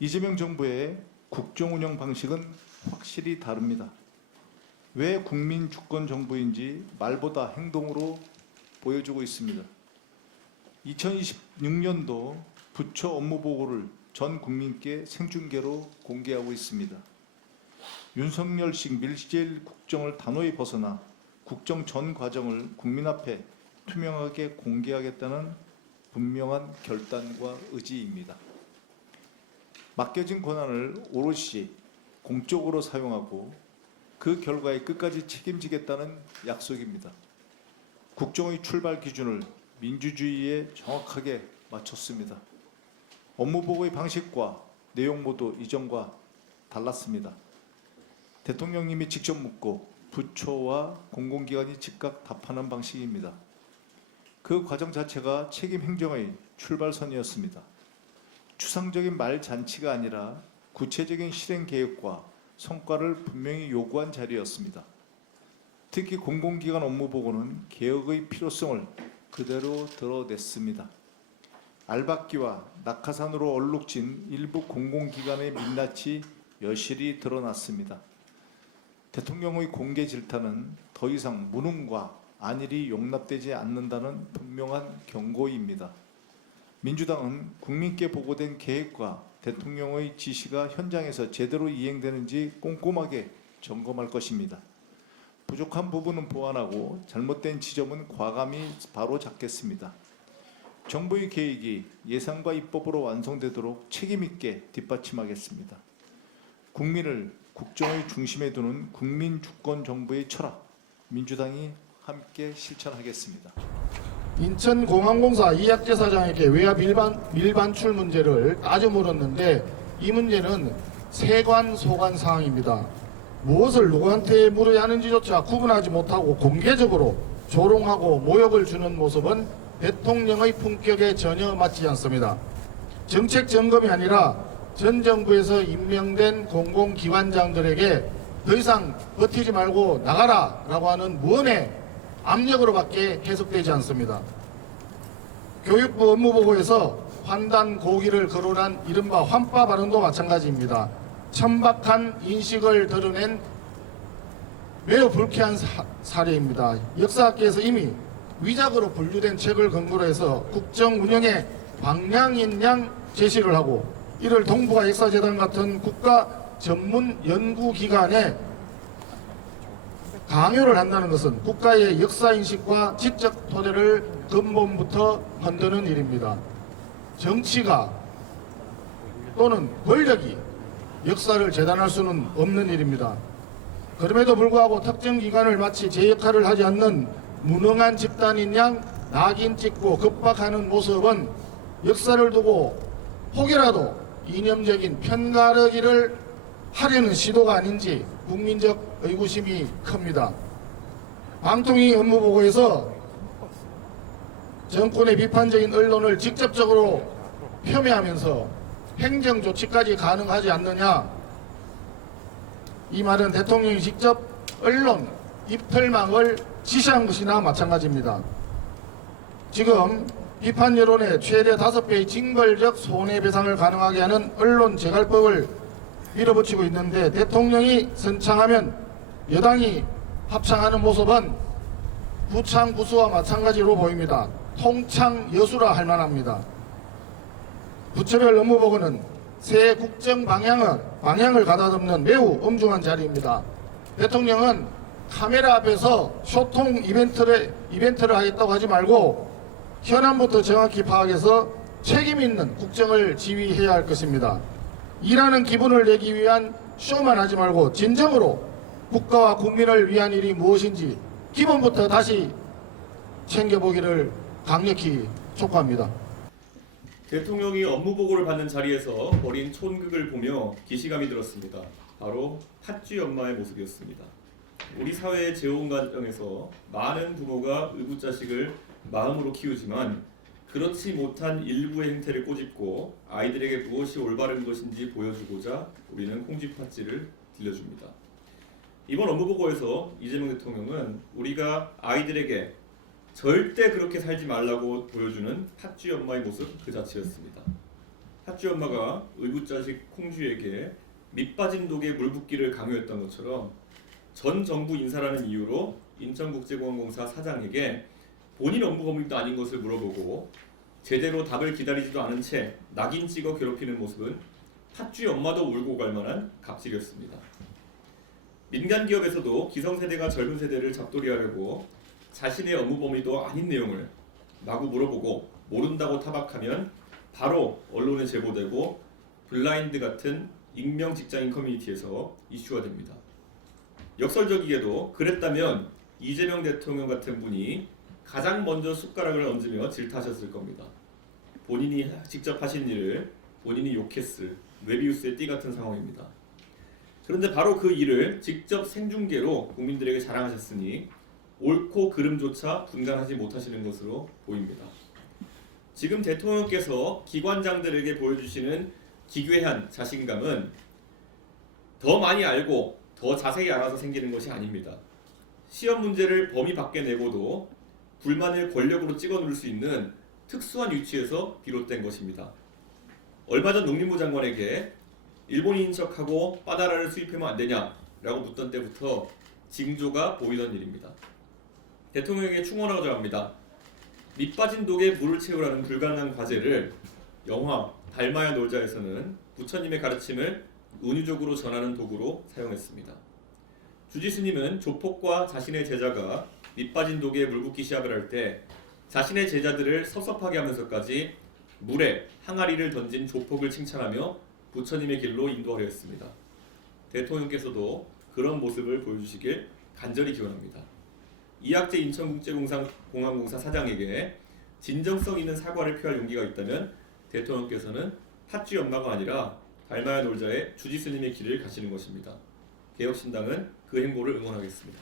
이재명 정부의 국정 운영 방식은 확실히 다릅니다. 왜 국민 주권 정부인지 말보다 행동으로 보여주고 있습니다. 2026년도 부처 업무 보고를 전 국민께 생중계로 공개하고 있습니다. 윤석열식 밀실 국정을 단호히 벗어나 국정 전 과정을 국민 앞에 투명하게 공개하겠다는 분명한 결단과 의지입니다. 맡겨진 권한을 오롯이 공적으로 사용하고 그 결과에 끝까지 책임지겠다는 약속입니다. 국정의 출발 기준을 민주주의에 정확하게 맞췄습니다. 업무보고의 방식과 내용 모두 이전과 달랐습니다. 대통령님이 직접 묻고 부처와 공공기관이 즉각 답하는 방식입니다. 그 과정 자체가 책임 행정의 출발선이었습니다. 추상적인 말잔치가 아니라 구체적인 실행 계획과 성과를 분명히 요구한 자리였습니다. 특히 공공기관 업무보고는 개혁의 필요성을 그대로 드러냈습니다. 알박기와 낙하산으로 얼룩진 일부 공공기관의 민낯이 여실히 드러났습니다. 대통령의 공개 질타는 더 이상 무능과 안일이 용납되지 않는다는 분명한 경고입니다. 민주당은 국민께 보고된 계획과 대통령의 지시가 현장에서 제대로 이행되는지 꼼꼼하게 점검할 것입니다. 부족한 부분은 보완하고 잘못된 지점은 과감히 바로잡겠습니다. 정부의 계획이 예산과 입법으로 완성되도록 책임있게 뒷받침하겠습니다. 국민을 국정의 중심에 두는 국민 주권 정부의 철학, 민주당이 함께 실천하겠습니다. 인천공항공사 이학재 사장에게 외압 밀반출 문제를 따져 물었는데 이 문제는 세관 소관 사항입니다. 무엇을 누구한테 물어야 하는지조차 구분하지 못하고 공개적으로 조롱하고 모욕을 주는 모습은 대통령의 품격에 전혀 맞지 않습니다. 정책 점검이 아니라 전 정부에서 임명된 공공기관장들에게 더 이상 버티지 말고 나가라 라고 하는 무언의 압력으로밖에 해석되지 않습니다. 교육부 업무보고에서 환단 고기를 거론한 이른바 환빠 발언도 마찬가지입니다. 천박한 인식을 드러낸 매우 불쾌한 사례입니다. 역사학계에서 이미 위작으로 분류된 책을 근거로 해서 국정 운영의 방향인 양 제시를 하고 이를 동북아 역사재단 같은 국가 전문 연구기관에 강요를 한다는 것은 국가의 역사인식과 지적 토대를 근본부터 흔드는 일입니다. 정치가 또는 권력이 역사를 재단할 수는 없는 일입니다. 그럼에도 불구하고 특정 기관을 마치 제 역할을 하지 않는 무능한 집단인 양 낙인 찍고 급박하는 모습은 역사를 두고 혹여라도 이념적인 편가르기를 하려는 시도가 아닌지 국민적 의구심이 큽니다. 방통위 업무보고에서 정권의 비판적인 언론을 직접적으로 폄훼하면서 행정조치까지 가능하지 않느냐, 이 말은 대통령이 직접 언론 입털망을 지시한 것이나 마찬가지입니다. 지금 비판 여론의 최대 5배의 징벌적 손해배상을 가능하게 하는 언론재갈법을 밀어붙이고 있는데 대통령이 선창하면 여당이 합창하는 모습은 부창부수와 마찬가지로 보입니다. 통창여수라 할 만합니다. 부처별 업무보고는 새 국정 방향을 가다듬는 매우 엄중한 자리입니다. 대통령은 카메라 앞에서 소통 이벤트를 하겠다고 하지 말고 현안부터 정확히 파악해서 책임 있는 국정을 지휘해야 할 것입니다. 일하는 기분을 내기 위한 쇼만 하지 말고 진정으로 국가와 국민을 위한 일이 무엇인지 기본부터 다시 챙겨보기를 강력히 촉구합니다. 대통령이 업무보고를 받는 자리에서 벌인 촌극을 보며 기시감이 들었습니다. 바로 팥쥐 엄마의 모습이었습니다. 우리 사회의 재혼 과정에서 많은 부모가 의붓자식을 마음으로 키우지만 그렇지 못한 일부의 행태를 꼬집고 아이들에게 무엇이 올바른 것인지 보여주고자 우리는 콩쥐팥쥐를 들려줍니다. 이번 업무보고에서 이재명 대통령은 우리가 아이들에게 절대 그렇게 살지 말라고 보여주는 팥쥐 엄마의 모습 그 자체였습니다. 팥쥐 엄마가 의붓자식 콩쥐에게 밑빠진 독에 물 붓기를 강요했던 것처럼 전 정부 인사라는 이유로 인천국제공항공사 사장에게 본인 업무 범위도 아닌 것을 물어보고 제대로 답을 기다리지도 않은 채 낙인 찍어 괴롭히는 모습은 팥쥐 엄마도 울고 갈 만한 갑질이었습니다. 민간 기업에서도 기성세대가 젊은 세대를 잡돌이하려고 자신의 업무 범위도 아닌 내용을 마구 물어보고 모른다고 타박하면 바로 언론에 제보되고 블라인드 같은 익명 직장인 커뮤니티에서 이슈가 됩니다. 역설적이게도 그랬다면 이재명 대통령 같은 분이 가장 먼저 숟가락을 얹으며 질타하셨을 겁니다. 본인이 직접 하신 일을 본인이 욕했을 뇌비우스의 띠 같은 상황입니다. 그런데 바로 그 일을 직접 생중계로 국민들에게 자랑하셨으니 옳고 그름조차 분간하지 못하시는 것으로 보입니다. 지금 대통령께서 기관장들에게 보여주시는 기괴한 자신감은 더 많이 알고 더 자세히 알아서 생기는 것이 아닙니다. 시험 문제를 범위 밖에 내고도 불만을 권력으로 찍어 누를 수 있는 특수한 위치에서 비롯된 것입니다. 얼마 전 농림부 장관에게 일본인인 척하고 바나나를 수입하면 안 되냐라고 묻던 때부터 징조가 보이던 일입니다. 대통령에게 충원하고자 합니다. 밑빠진 독에 물을 채우라는 불가능한 과제를 영화 달마야 놀자에서는 부처님의 가르침을 은유적으로 전하는 도구로 사용했습니다. 주지스님은 조폭과 자신의 제자가 밑빠진 독에 물 붓기 시합을 할 때 자신의 제자들을 섭섭하게 하면서까지 물에 항아리를 던진 조폭을 칭찬하며 부처님의 길로 인도하려 했습니다. 대통령께서도 그런 모습을 보여주시길 간절히 기원합니다. 이학재 인천국제공항공사 사장에게 진정성 있는 사과를 표할 용기가 있다면 대통령께서는 팥쥐 엄마가 아니라 달마야 놀자의 주지스님의 길을 가시는 것입니다. 개혁신당은 그 행보를 응원하겠습니다.